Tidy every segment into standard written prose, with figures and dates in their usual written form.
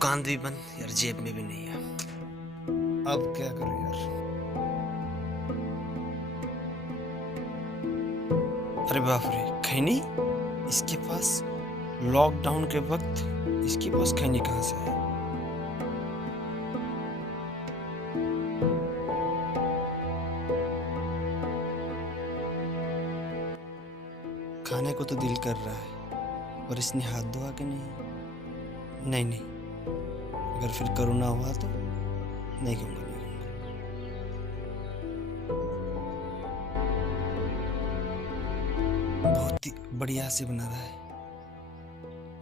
दुकान भी बंद यार, जेब में भी नहीं है। अब क्या करूं यार। अरे बाप रे, खैनी इसके पास। लॉकडाउन के वक्त इसके पास खैनी कहाँ से आया। खाने को तो दिल कर रहा है और इसने हाथ धोआ के नहीं। नहीं नहीं, अगर फिर कोरोना हुआ तो नहीं कहूँगा, नहीं कहूँगा। बहुत ही बढ़िया से बना रहा है।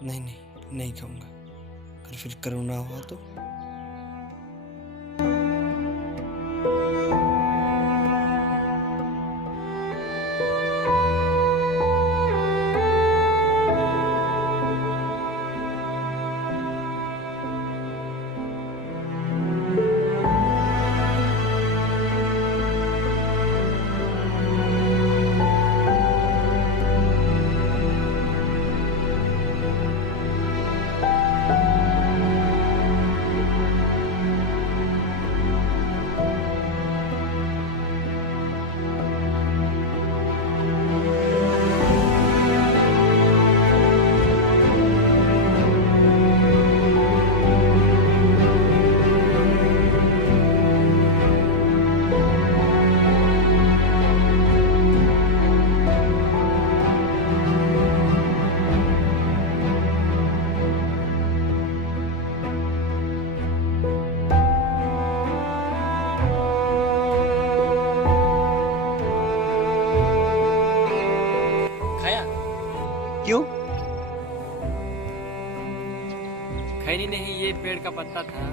नहीं नहीं, नहीं खाऊंगा। अगर फिर कोरोना हुआ तो। खाया? क्यों? खैनी नहीं, ये पेड़ का पत्ता था।